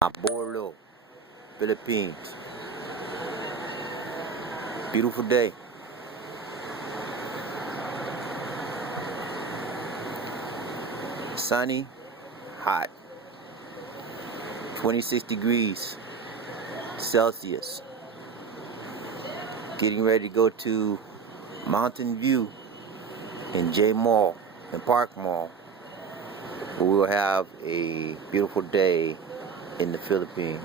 Borlo, Philippines. Beautiful day. Sunny, hot. 26 degrees Celsius. Getting ready to go to Mountain View in J Mall and Park Mall, where we will have a beautiful day in the Philippines.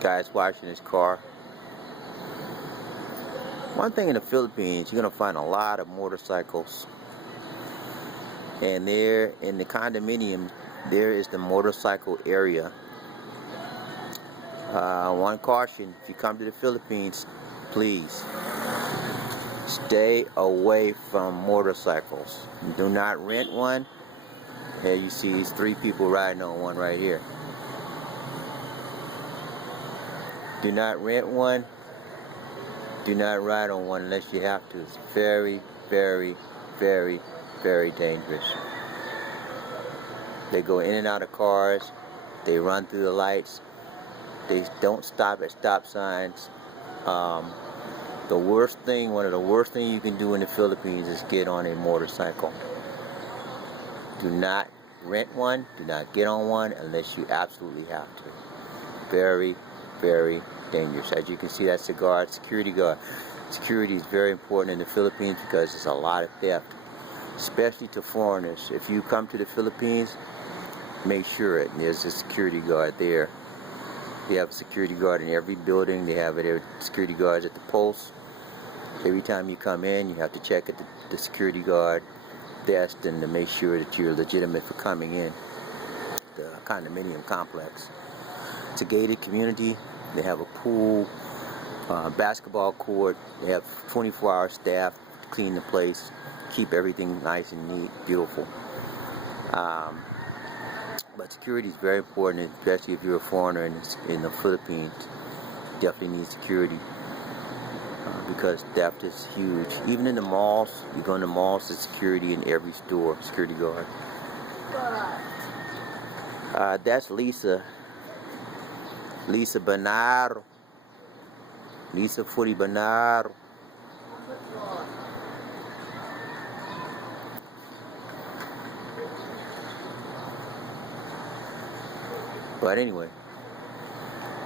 Guys washing his car. One thing in the Philippines, you're gonna find a lot of motorcycles, and there in the condominium there is the motorcycle area. One caution: if you come to the Philippines, please stay away from motorcycles. Do not rent one. Here you see these 3 people riding on one right here. Do not rent one. Do not ride on one unless you have to. It's very, very, very, very dangerous. They go in and out of cars. They run through the lights. They don't stop at stop signs. One of the worst things you can do in the Philippines is get on a motorcycle. Do not rent one. Do not get on one unless you absolutely have to. Very, very dangerous. As you can see, that security guard. Security is very important in the Philippines because there's a lot of theft, especially to foreigners. If you come to the Philippines, make sure there's a security guard there. They have a security guard in every building. They have security guards at the post. Every time you come in, you have to check at the security guard desk and to make sure that you're legitimate for coming in the condominium complex. It's a gated community. They have a pool, basketball court. They have 24-hour staff to clean the place, keep everything nice and neat, beautiful. But security is very important, especially if you're a foreigner in the Philippines. You definitely need security because theft is huge. Even in the malls, you go in the malls, there's security in every store, security guard. That's Lisa Banaro. Lisa Furi Banaro. But anyway,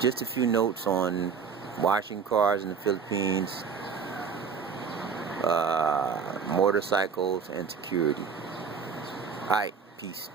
just a few notes on washing cars in the Philippines, motorcycles, and security. Alright, peace.